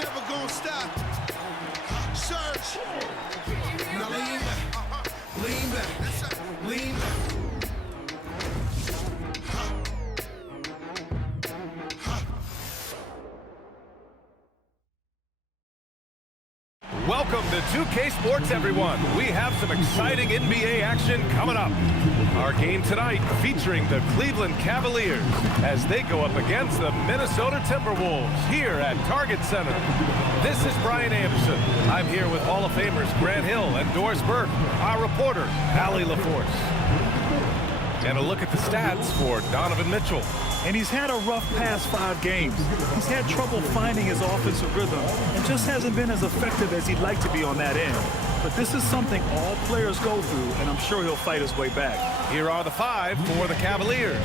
never gonna stop. Surge. Now lean back. Lean back. Lean back. Welcome to 2K Sports, everyone. We have some exciting NBA action coming up. Our game tonight featuring the Cleveland Cavaliers as they go up against the Minnesota Timberwolves here at Target Center. This is Brian Anderson. I'm here with Hall of Famers Grant Hill and Doris Burke, our reporter, Allie LaForce. And a look at the stats for Donovan Mitchell. And he's had a rough past 5 games. He's had trouble finding his offensive rhythm and just hasn't been as effective as he'd like to be on that end. But this is something all players go through, and I'm sure he'll fight his way back. Here are the 5 for the Cavaliers.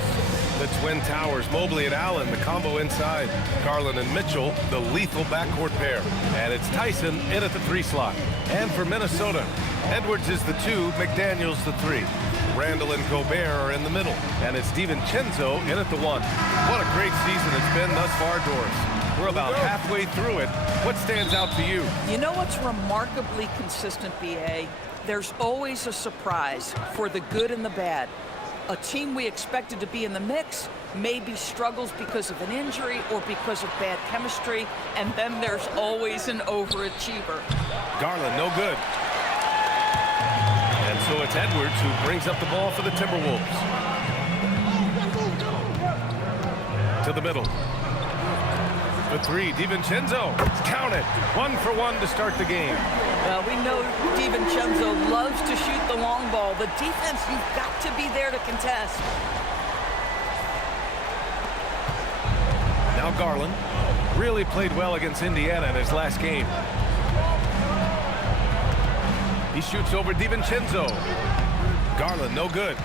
The Twin Towers, Mobley and Allen, the combo inside. Garland and Mitchell, the lethal backcourt pair. And it's Tyson in at the 3 slot. And for Minnesota, Edwards is the 2, McDaniels the 3. Randall and Gobert are in the middle. And it's DiVincenzo in at the 1. What a great season it's been thus far, Doris. We're about halfway through it. What stands out to you? You know what's remarkably consistent, BA? There's always a surprise for the good and the bad. A team we expected to be in the mix maybe struggles because of an injury or because of bad chemistry, and then there's always an overachiever. Garland, no good. And so it's Edwards who brings up the ball for the Timberwolves. To the middle. The 3, DiVincenzo. Count it. 1 for 1 to start the game. Well, we know DiVincenzo loves to shoot the long ball. The defense, you've got to be there to contest. Now Garland really played well against Indiana in his last game. He shoots over DiVincenzo. Garland, no good.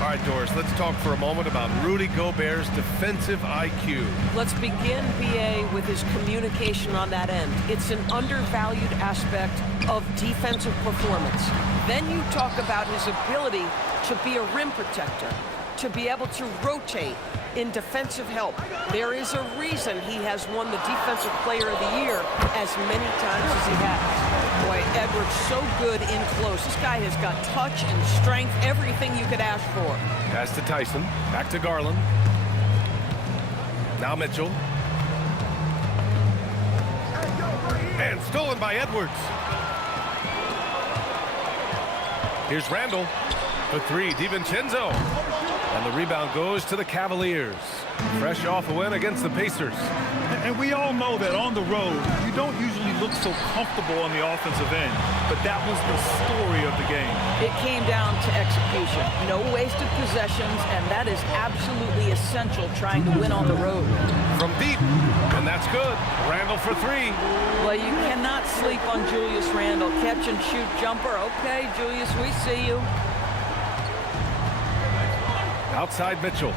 All right, Doris, let's talk for a moment about Rudy Gobert's defensive IQ. Let's begin, BA, with his communication on that end. It's an undervalued aspect of defensive performance. Then you talk about his ability to be a rim protector, to be able to rotate in defensive help. There is a reason he has won the Defensive Player of the Year as many times as he has. Boy, Edwards so good in close. This guy has got touch and strength, everything you could ask for. Pass to Tyson, back to Garland. Now Mitchell. And stolen by Edwards. Here's Randall. The 3, DiVincenzo. And the rebound goes to the Cavaliers. Fresh off a win against the Pacers. And we all know that on the road, you don't usually look so comfortable on the offensive end. But that was the story of the game. It came down to execution. No wasted possessions, and that is absolutely essential trying to win on the road. From deep, and that's good. Randall for 3. Well, you cannot sleep on Julius Randall. Catch and shoot jumper. Okay, Julius, we see you. Outside Mitchell.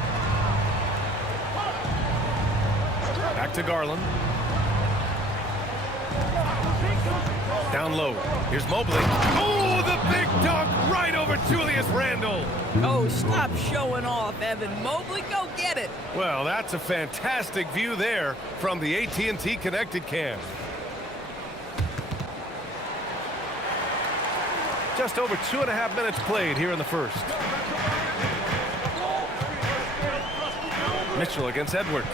Back to Garland. Down low. Here's Mobley. Oh, the big dunk right over Julius Randall. Oh, stop showing off, Evan. Mobley, go get it. Well, that's a fantastic view there from the AT&T Connected Cam. Just over 2.5 minutes played here in the first. Mitchell against Edwards.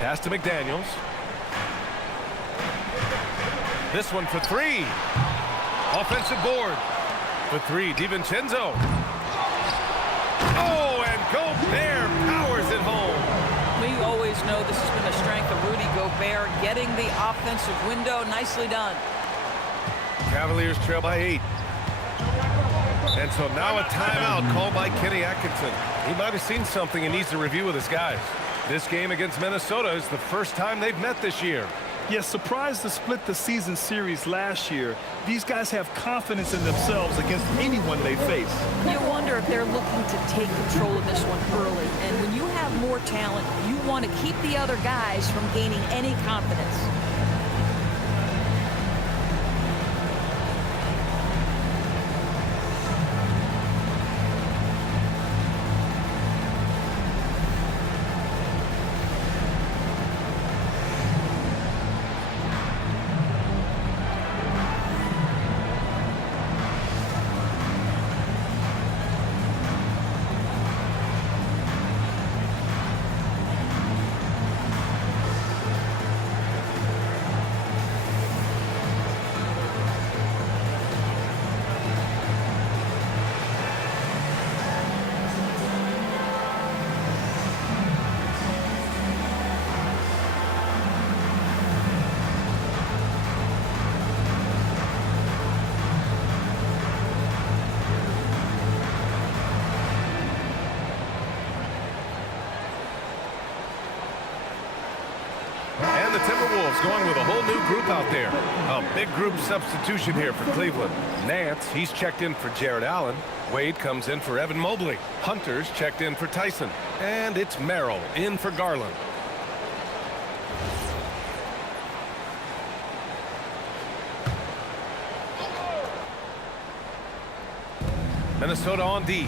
Pass to McDaniels. This one for 3. Offensive board. For 3, DiVincenzo. Oh, and Gobert powers it home. We always know this has been a strength of Rudy Gobert, getting the offensive window. Nicely done. Cavaliers trail by 8. And so now a timeout called by Kenny Atkinson. He might have seen something he needs to review with his guys. This game against Minnesota is the first time they've met this year. Yes, surprised to split the season series last year. These guys have confidence in themselves against anyone they face. You wonder if they're looking to take control of this one early. And when you have more talent, you want to keep the other guys from gaining any confidence. Timberwolves going with a whole new group out there. A big group substitution here for Cleveland. Nance, he's checked in for Jared Allen. Wade comes in for Evan Mobley. Hunter's checked in for Tyson. And it's Merrill in for Garland. Minnesota on D.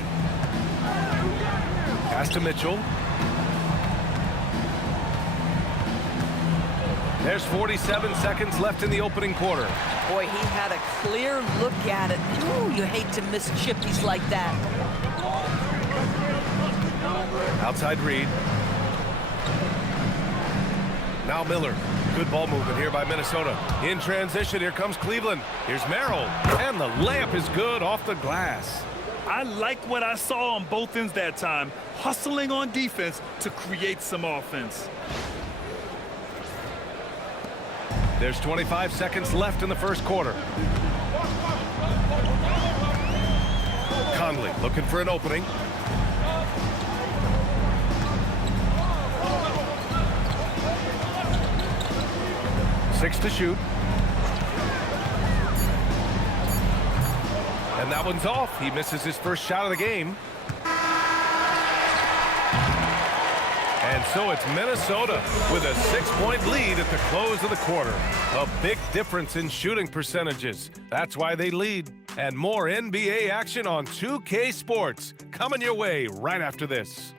Pass to Mitchell. There's 47 seconds left in the opening quarter. Boy, he had a clear look at it. Ooh, you hate to miss chippies like that. Outside Reed. Now Miller. Good ball movement here by Minnesota. In transition, here comes Cleveland. Here's Merrill. And the layup is good off the glass. I like what I saw on both ends that time, hustling on defense to create some offense. There's 25 seconds left in the first quarter. Conley looking for an opening. Six to shoot. And that one's off. He misses his first shot of the game. And so it's Minnesota with a 6-point lead at the close of the quarter. A big difference in shooting percentages. That's why they lead. And more NBA action on 2K Sports coming your way right after this.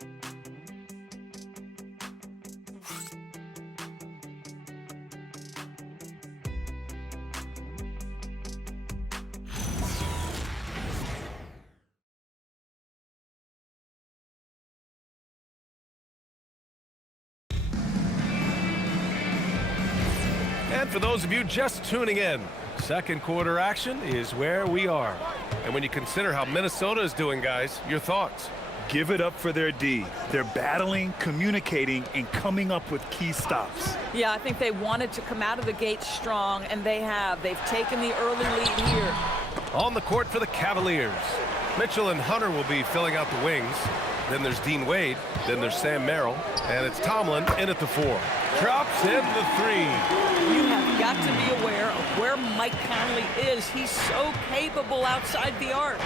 And for those of you just tuning in, second quarter action is where we are. And when you consider how Minnesota is doing, guys, your thoughts? Give it up for their D. They're battling, communicating, and coming up with key stops. Yeah, I think they wanted to come out of the gate strong, and they have. They've taken the early lead here. On the court for the Cavaliers. Mitchell and Hunter will be filling out the wings. Then there's Dean Wade. Then there's Sam Merrill. And it's Tomlin in at the 4. Drops in the 3. You have got to be aware of where Mike Conley is. He's so capable outside the arc.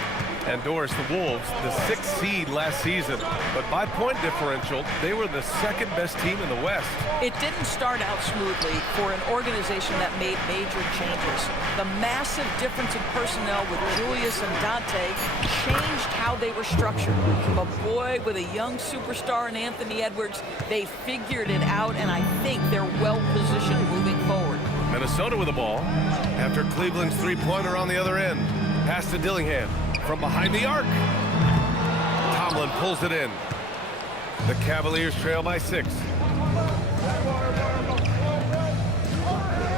And Doris, the Wolves, the 6th seed last season. But by point differential, they were the second best team in the West. It didn't start out smoothly for an organization that made major changes. The massive difference in personnel with Julius and Dante changed how they were structured. But boy, with a young superstar in Anthony Edwards, they figured it out, and I think they're well positioned moving forward. Minnesota with the ball after Cleveland's three-pointer on the other end. Pass to Dillingham from behind the arc. Tomlin pulls it in. The Cavaliers trail by 6.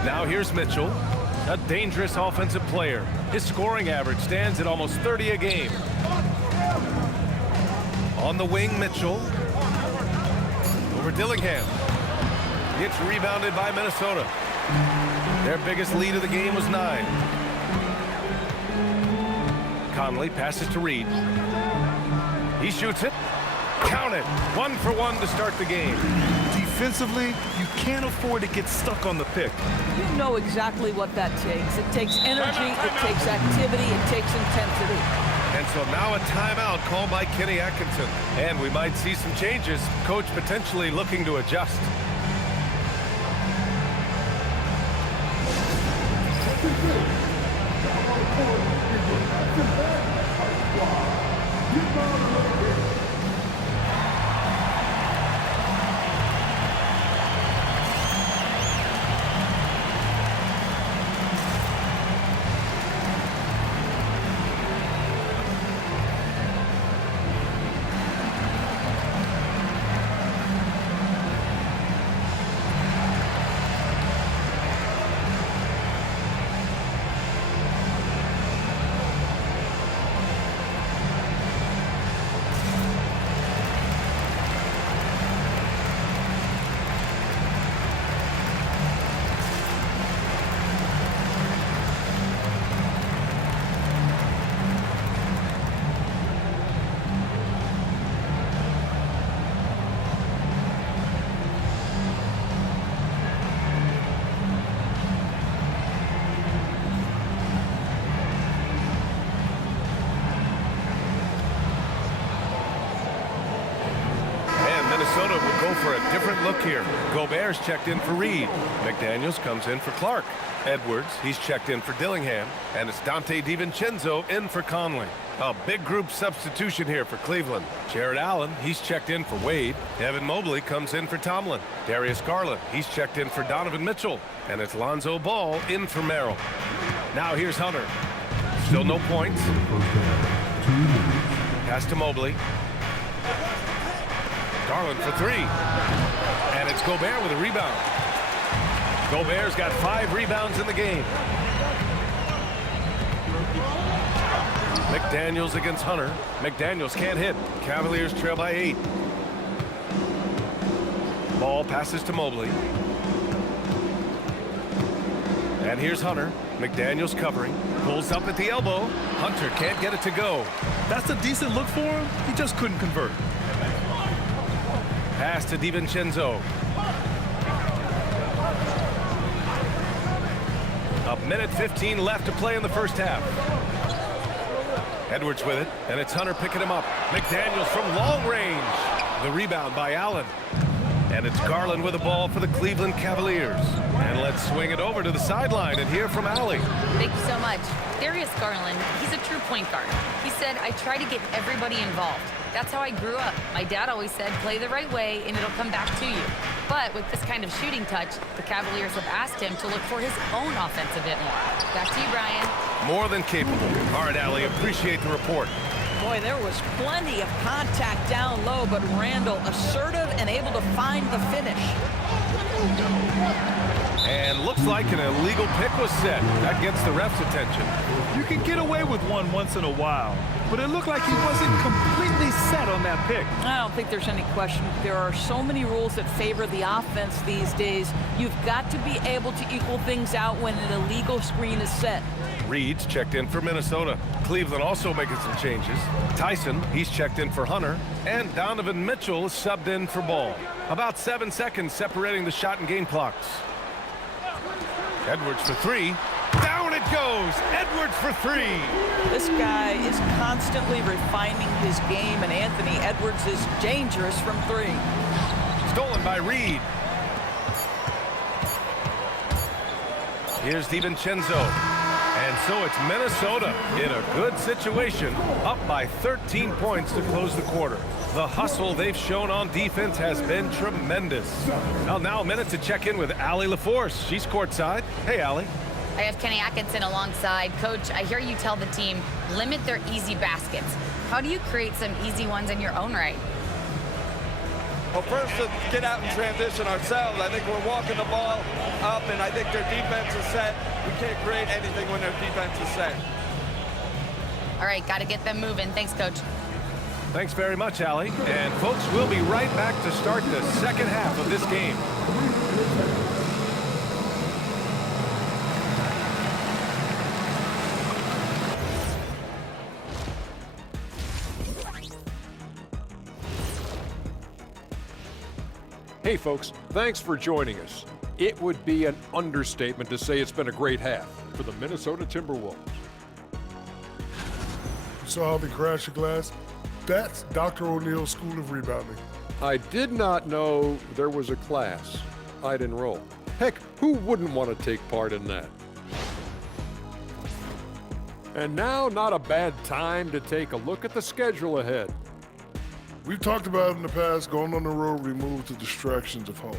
Now here's Mitchell, a dangerous offensive player. His scoring average stands at almost 30 a game. On the wing, Mitchell. Over Dillingham. It's rebounded by Minnesota. Their biggest lead of the game was 9. Conley passes to Reed. He shoots it. Count it. 1 for 1 to start the game. Defensively, you can't afford to get stuck on the pick. You know exactly what that takes. It takes energy, it takes activity, it takes intensity. And so now a timeout called by Kenny Atkinson. And we might see some changes. Coach potentially looking to adjust. Minnesota will go for a different look here. Gobert's checked in for Reed. McDaniels comes in for Clark. Edwards, he's checked in for Dillingham. And it's Dante DiVincenzo in for Conley. A big group substitution here for Cleveland. Jared Allen, he's checked in for Wade. Evan Mobley comes in for Tomlin. Darius Garland, he's checked in for Donovan Mitchell. And it's Lonzo Ball in for Merrill. Now here's Hunter. Still no points. Pass to Mobley. Garland for three. And it's Gobert with a rebound. Gobert's got 5 rebounds in the game. McDaniels against Hunter. McDaniels can't hit. Cavaliers trail by 8. Ball passes to Mobley. And here's Hunter. McDaniels covering. Pulls up at the elbow. Hunter can't get it to go. That's a decent look for him. He just couldn't convert. Pass to DiVincenzo. A minute 15 left to play in the first half. Edwards with it, and it's Hunter picking him up. McDaniels from long range. The rebound by Allen. And it's Garland with the ball for the Cleveland Cavaliers. And let's swing it over to the sideline and hear from Allie. Thank you so much. Darius Garland, he's a true point guard. He said, I try to get everybody involved. That's how I grew up. My dad always said, play the right way and it'll come back to you. But with this kind of shooting touch, the Cavaliers have asked him to look for his own offense a bit more. Back to you, Brian. More than capable. All right, Allie, appreciate the report. Boy, there was plenty of contact down low, but Randall assertive and able to find the finish. And looks like an illegal pick was set. That gets the ref's attention. You can get away with one once in a while, but it looked like he wasn't completely set on that pick. I don't think there's any question. There are so many rules that favor the offense these days. You've got to be able to equal things out when an illegal screen is set. Reed's checked in for Minnesota. Cleveland also making some changes. Tyson, he's checked in for Hunter. And Donovan Mitchell is subbed in for Ball. About 7 seconds separating the shot and game clocks. Edwards for three. Down it goes. Edwards for three. This guy is constantly refining his game, and Anthony Edwards is dangerous from three. Stolen by Reed. Here's DiVincenzo. And so it's Minnesota in a good situation, up by 13 points to close the quarter. The hustle they've shown on defense has been tremendous. Well, now a minute to check in with Allie LaForce. She's courtside. Hey, Allie. I have Kenny Atkinson alongside. Coach, I hear you tell the team, limit their easy baskets. How do you create some easy ones in your own right? Well, first, to get out and transition ourselves. I think we're walking the ball up, and I think their defense is set. We can't create anything when their defense is set. All right, got to get them moving. Thanks, Coach. Thanks very much, Allie. And, folks, we'll be right back to start the second half of this game. Hey folks, thanks for joining us. It would be an understatement to say it's been a great half for the Minnesota Timberwolves. You saw how they crashed the glass? That's Dr. O'Neill's School of Rebounding. I did not know there was a class I'd enroll. Heck, who wouldn't want to take part in that? And now, not a bad time to take a look at the schedule ahead. We've talked about in the past, going on the road removes the distractions of home.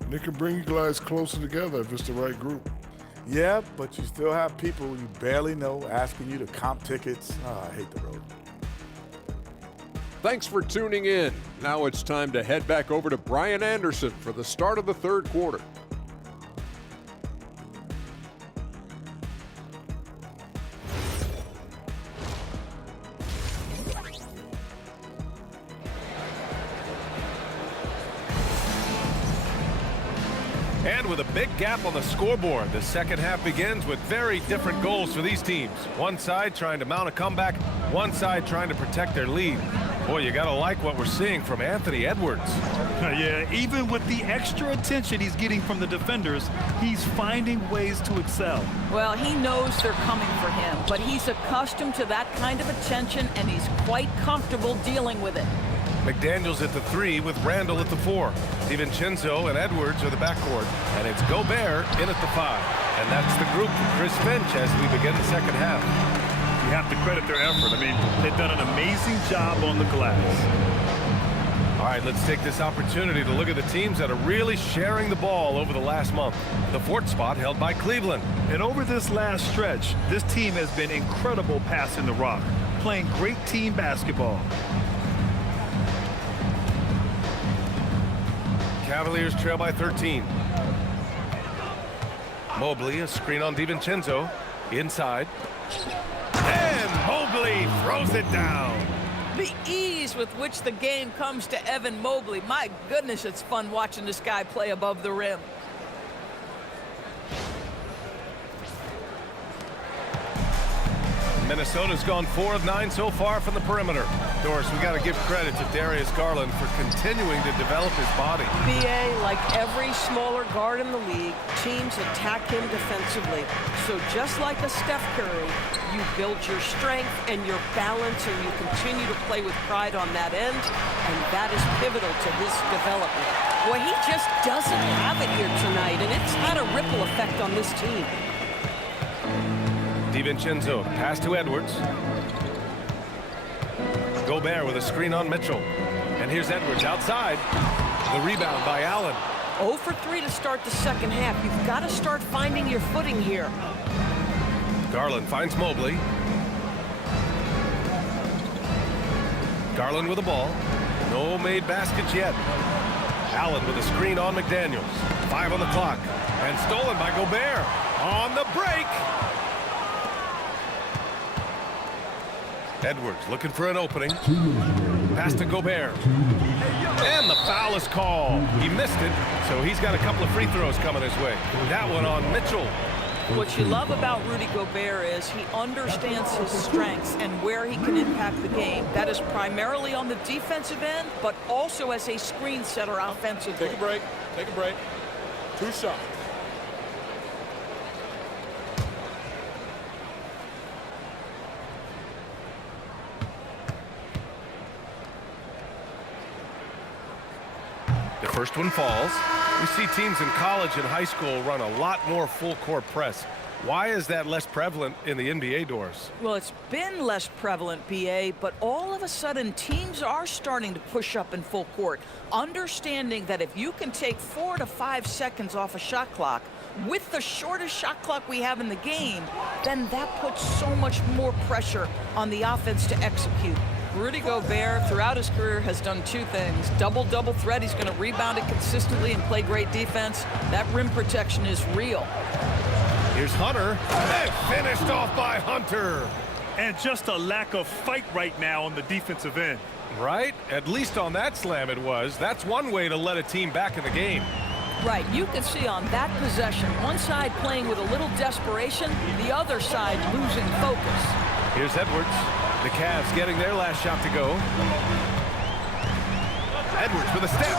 And it can bring you guys closer together if it's the right group. Yeah, but you still have people you barely know asking you to comp tickets. Oh, I hate the road. Thanks for tuning in. Now it's time to head back over to Brian Anderson for the start of the third quarter. And with a big gap on the scoreboard, the second half begins with very different goals for these teams. One side trying to mount a comeback, one side trying to protect their lead. Boy, you gotta like what we're seeing from Anthony Edwards. Yeah, even with the extra attention he's getting from the defenders, he's finding ways to excel. Well, he knows they're coming for him, but he's accustomed to that kind of attention, and he's quite comfortable dealing with it. McDaniels at the 3 with Randall at the 4. DiVincenzo and Edwards are the backcourt. And it's Gobert in at the 5. And that's the group for Chris Finch as we begin the second half. You have to credit their effort. I mean, they've done an amazing job on the glass. All right, let's take this opportunity to look at the teams that are really sharing the ball over the last month. The 4th spot held by Cleveland. And over this last stretch, this team has been incredible passing the rock, playing great team basketball. Cavaliers trail by 13. Mobley, a screen on DiVincenzo. Inside. And Mobley throws it down. The ease with which the game comes to Evan Mobley. My goodness, it's fun watching this guy play above the rim. Minnesota's gone 4 of 9 so far from the perimeter. Doris, we got to give credit to Darius Garland for continuing to develop his body. BA, like every smaller guard in the league, teams attack him defensively. So just like a Steph Curry, you build your strength and your balance, and you continue to play with pride on that end, and that is pivotal to his development. Boy, he just doesn't have it here tonight, and it's had a ripple effect on this team. DiVincenzo, pass to Edwards. Gobert with a screen on Mitchell. And here's Edwards outside. The rebound by Allen. 0 for 3 to start the second half. You've got to start finding your footing here. Garland finds Mobley. Garland with the ball. No made baskets yet. Allen with a screen on McDaniels. 5 on the clock. And stolen by Gobert. On the break. Edwards looking for an opening. Pass to Gobert. And the foul is called. He missed it, so he's got a couple of free throws coming his way. That one on Mitchell. What you love about Rudy Gobert is he understands his strengths and where he can impact the game. That is primarily on the defensive end, but also as a screen setter offensively. Take a break. Take a break. 2 shots. The first one falls. We see teams in college and high school run a lot more full court press. Why is that less prevalent in the NBA, Doris? Well, it's been less prevalent, BA, but all of a sudden teams are starting to push up in full court, understanding that if you can take 4 to 5 seconds off a shot clock with the shortest shot clock we have in the game, then that puts so much more pressure on the offense to execute. Rudy Gobert, throughout his career, has done 2 things. Double threat. He's going to rebound it consistently and play great defense. That rim protection is real. Here's Hunter. And finished off by Hunter. And just a lack of fight right now on the defensive end. Right? At least on that slam it was. That's one way to let a team back in the game. Right. You can see on that possession, one side playing with a little desperation, the other side losing focus. Here's Edwards. The Cavs getting their last shot to go. Edwards with a step.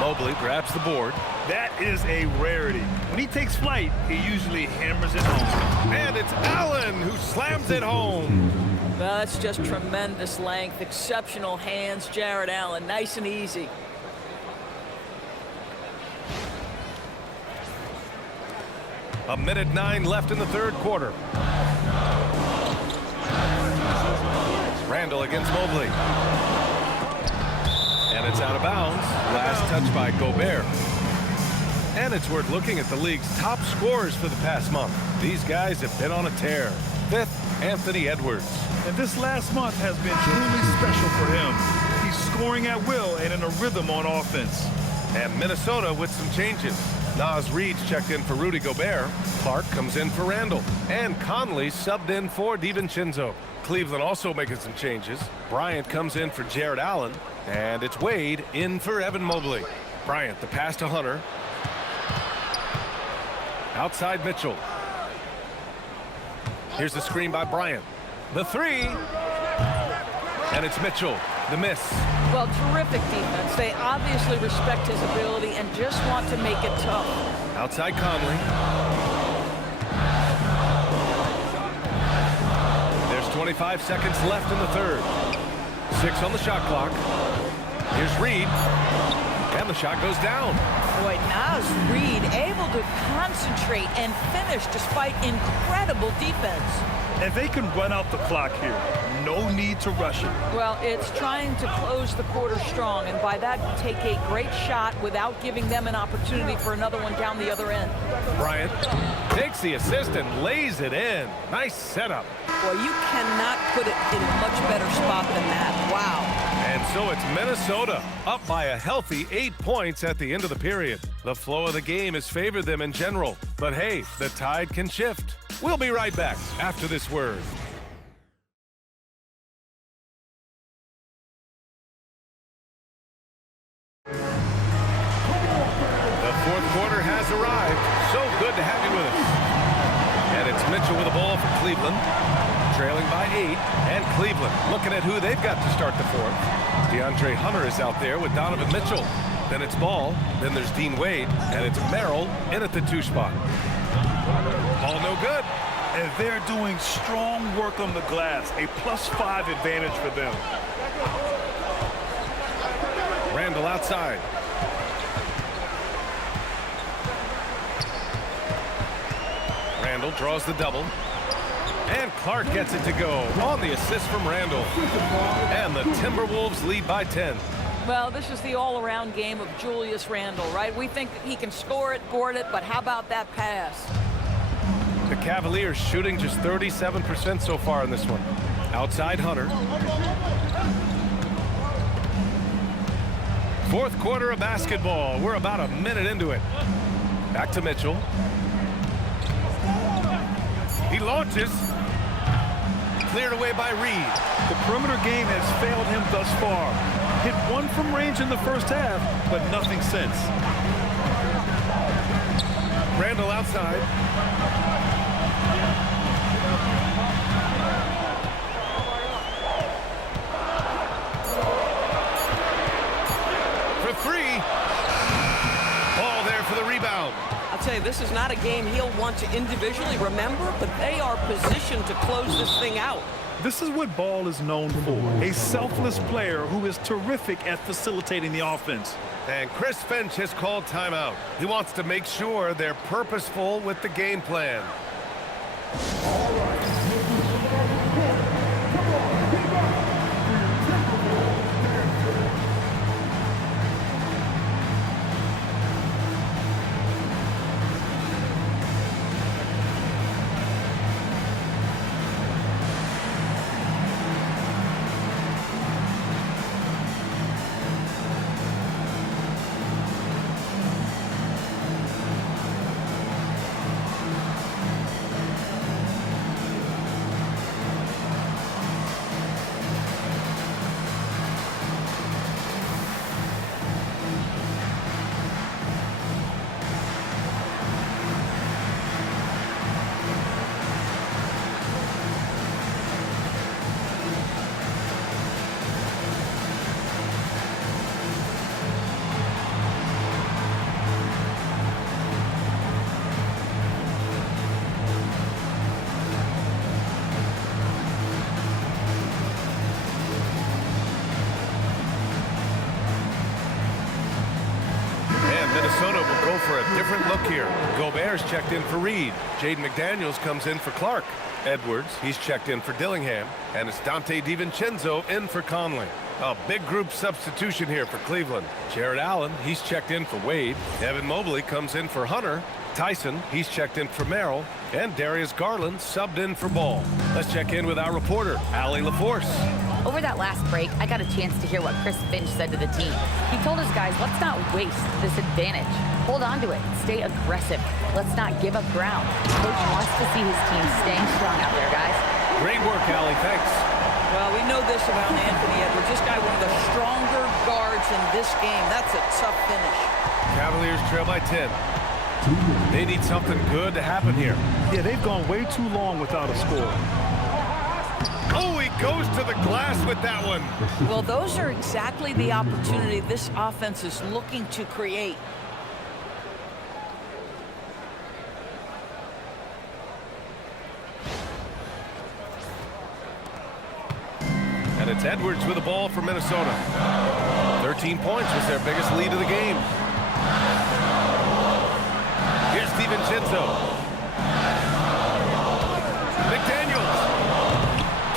Mobley grabs the board. That is a rarity. When he takes flight, he usually hammers it home. And it's Allen who slams it home. Well, that's just tremendous length, exceptional hands, Jared Allen. Nice and easy. A minute 9 left in the third quarter. Randall against Mobley. And it's out of bounds. Last touch by Gobert. And it's worth looking at the league's top scorers for the past month. These guys have been on a tear. 5th, Anthony Edwards. And this last month has been truly special for him. He's scoring at will and in a rhythm on offense. And Minnesota with some changes. Naz Reid's checked in for Rudy Gobert. Clark comes in for Randall. And Conley subbed in for DiVincenzo. Cleveland also making some changes. Bryant comes in for Jared Allen. And it's Wade in for Evan Mobley. Bryant, the pass to Hunter. Outside Mitchell. Here's the screen by Bryant. The 3. And it's Mitchell. The miss. Well, terrific defense. They obviously respect his ability and just want to make it tough. Outside Conley. There's 25 seconds left in the third. 6 on the shot clock. Here's Reed. And the shot goes down. Boy, Naz Reid able to concentrate and finish despite incredible defense. And they can run out the clock here. No need to rush it. Well, it's trying to close the quarter strong, and by that, take a great shot without giving them an opportunity for another one down the other end. Bryant takes the assist and lays it in. Nice setup. Boy, you cannot put it in a much better spot than that. Wow. And so it's Minnesota up by a healthy 8 points at the end of the period. The flow of the game has favored them in general. But hey, the tide can shift. We'll be right back after this word. The fourth quarter has arrived. So good to have you with us. And it's Mitchell with the ball for Cleveland, trailing by 8. And Cleveland looking at who they've got to start the fourth. DeAndre Hunter is out there with Donovan Mitchell. Then it's Ball. Then there's Dean Wade. And it's Merrill in at the 2 spot. Ball no good. And they're doing strong work on the glass. A +5 advantage for them. Randall outside. Randall draws the double. And Clark gets it to go on the assist from Randall. And the Timberwolves lead by 10. Well, this is the all-around game of Julius Randle, right? We think he can score it, board it, but how about that pass? The Cavaliers shooting just 37% so far in this one. Outside Hunter. Fourth quarter of basketball. We're about a minute into it. Back to Mitchell. He launches. Cleared away by Reed. The perimeter game has failed him thus far. Hit one from range in the first half, but nothing since. Randall outside. For 3. Ball there for the rebound. I'll tell you, this is not a game he'll want to individually remember, but they are positioned to close this thing out. This is what Ball is known for, a selfless player who is terrific at facilitating the offense. And Chris Finch has called timeout. He wants to make sure they're purposeful with the game plan. Minnesota will go for a different look here. Gobert's checked in for Reed. Jaden McDaniels comes in for Clark. Edwards, he's checked in for Dillingham. And it's Dante DiVincenzo in for Conley. A big group substitution here for Cleveland. Jared Allen, he's checked in for Wade. Evan Mobley comes in for Hunter. Tyson, he's checked in for Merrill. And Darius Garland subbed in for Ball. Let's check in with our reporter, Allie LaForce. Over that last break, I got a chance to hear what Chris Finch said to the team. He told his guys, let's not waste this advantage. Hold on to it. Stay aggressive. Let's not give up ground. Coach wants to see his team staying strong out there, guys. Great work, Allie. Thanks. Well, we know this about Anthony Edwards. This guy, one of the stronger guards in this game. That's a tough finish. Cavaliers trail by 10. They need something good to happen here. Yeah, they've gone way too long without a score. Oh, he goes to the glass with that one. Well, those are exactly the opportunity this offense is looking to create. And it's Edwards with the ball for Minnesota. 13 points was their biggest lead of the game. Here's DiVincenzo. McDaniels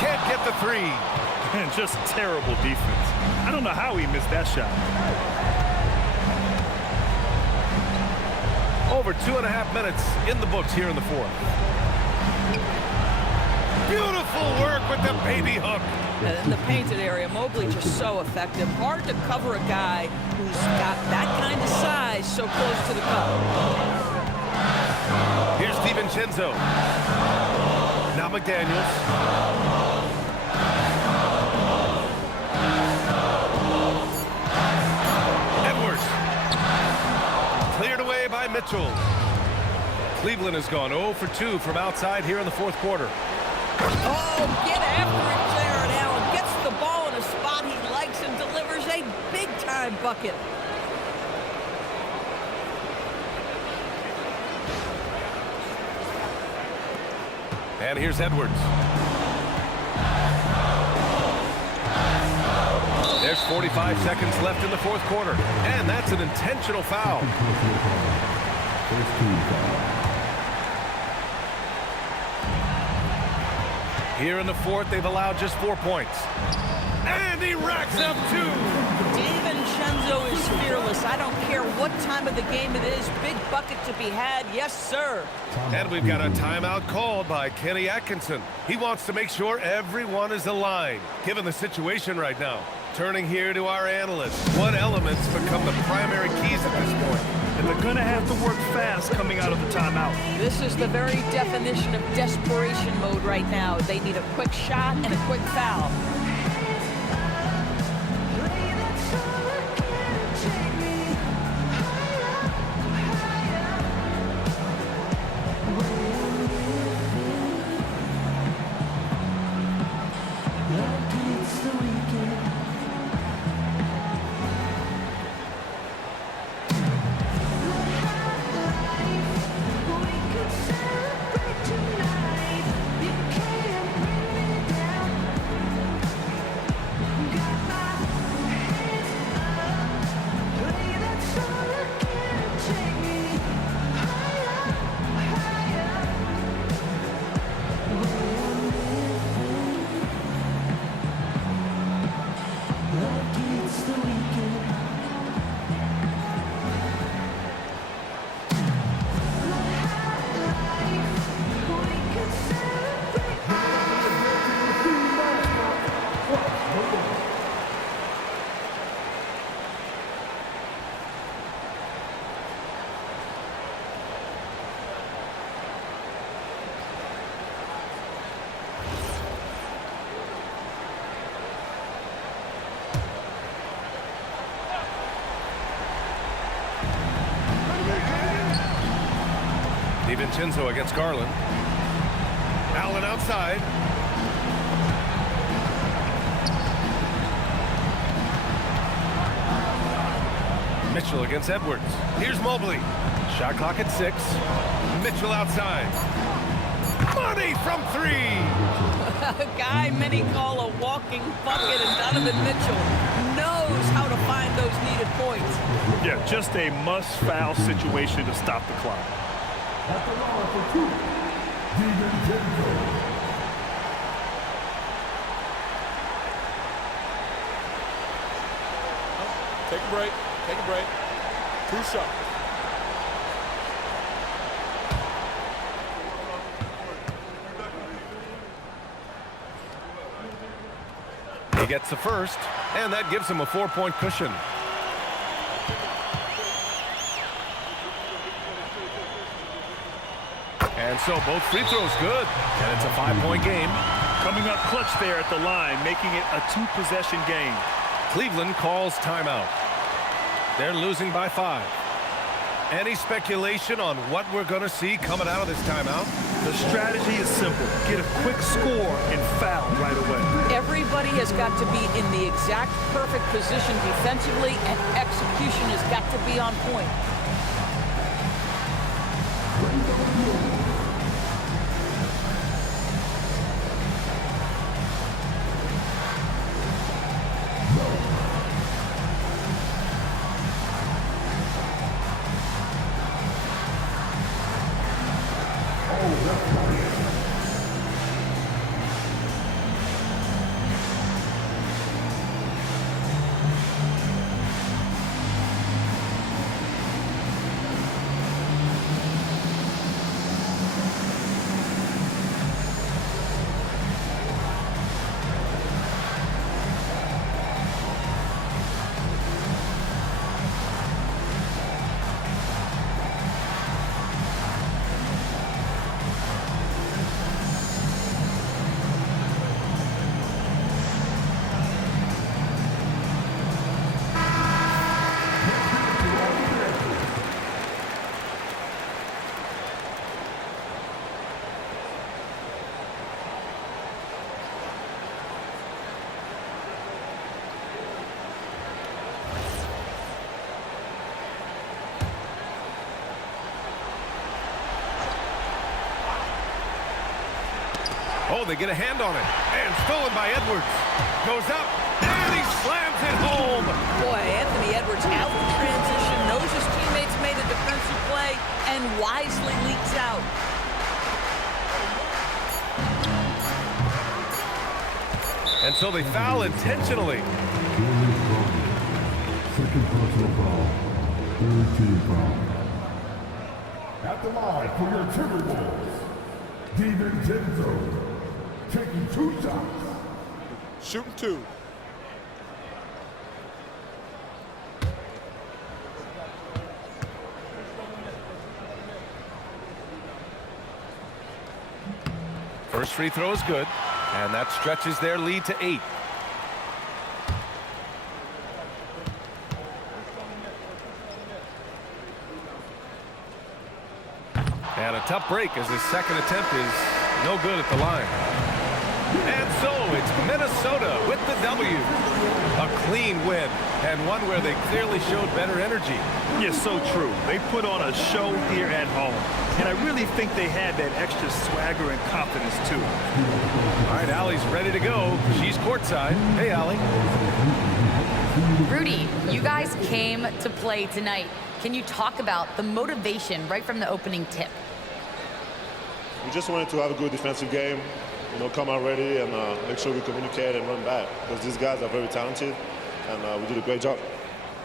can't get the three. And just terrible defense. I don't know how he missed that shot. Over 2.5 minutes in the books here in the fourth. Beautiful work with the baby hook. In the painted area, Mobley just so effective. Hard to cover a guy who's got that kind of size so close to the cup. Here's DiVincenzo. Now McDaniels. Edwards. Cleared away by Mitchell. Cleveland has gone 0 for 2 from outside here in the fourth quarter. Oh, get after it, Jared Allen. Gets the ball in a spot he likes and delivers a big-time bucket. And here's Edwards. There's 45 seconds left in the fourth quarter. And that's an intentional foul. Here in the fourth, they've allowed just 4 points. And he racks up 2. DiVincenzo is fearless. I don't care what time of the game it is. Big bucket to be had. Yes, sir. And we've got a timeout called by Kenny Atkinson. He wants to make sure everyone is aligned, given the situation right now. Turning here to our analysts. What elements become the primary keys at this point? And they're going to have to work fast coming out of the timeout. This is the very definition of desperation mode right now. They need a quick shot and a quick foul. DiVincenzo against Garland. Allen outside. Mitchell against Edwards. Here's Mobley. Shot clock at 6. Mitchell outside. Money from 3. A guy many call a walking bucket, and Donovan Mitchell knows how to find those needed points. Yeah, just a must-foul situation to stop the clock. At the line for 2, DiVincenzo. Take a break. Take a break. 2 shots. He gets the first, and that gives him a 4-point cushion. And so both free throws good, and it's a 5-point game. Coming up clutch there at the line, making it a 2-possession game. Cleveland calls timeout. They're losing by 5. Any speculation on what we're going to see coming out of this timeout? The strategy is simple. Get a quick score and foul right away. Everybody has got to be in the exact perfect position defensively, and execution has got to be on point. Oh, they get a hand on it. And stolen by Edwards. Goes up, and he slams it home. Boy, Anthony Edwards out in transition, knows his teammates made a defensive play, and wisely leaks out. And so they foul intentionally. Second personal foul. Third team foul. At the line for your Timberwolves, DiVincenzo taking 2 shots. Shooting 2. First free throw is good, and that stretches their lead to 8. And a tough break as his second attempt is no good at the line. And so it's Minnesota with the W. A clean win, and one where they clearly showed better energy. Yes, so true. They put on a show here at home. And I really think they had that extra swagger and confidence, too. All right, Allie's ready to go. She's courtside. Hey, Allie. Rudy, you guys came to play tonight. Can you talk about the motivation right from the opening tip? We just wanted to have a good defensive game, come out ready and make sure we communicate and run back, because these guys are very talented, and we did a great job.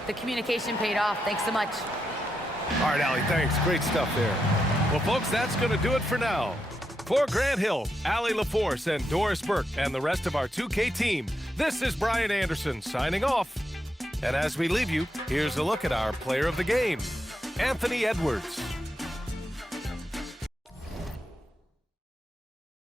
The communication paid off. Thanks so much. All right, Allie, thanks. Great stuff there. Well, folks, that's going to do it for now. For Grant Hill, Allie LaForce, and Doris Burke, and the rest of our 2K team, this is Brian Anderson signing off. And as we leave you, here's a look at our player of the game, Anthony Edwards.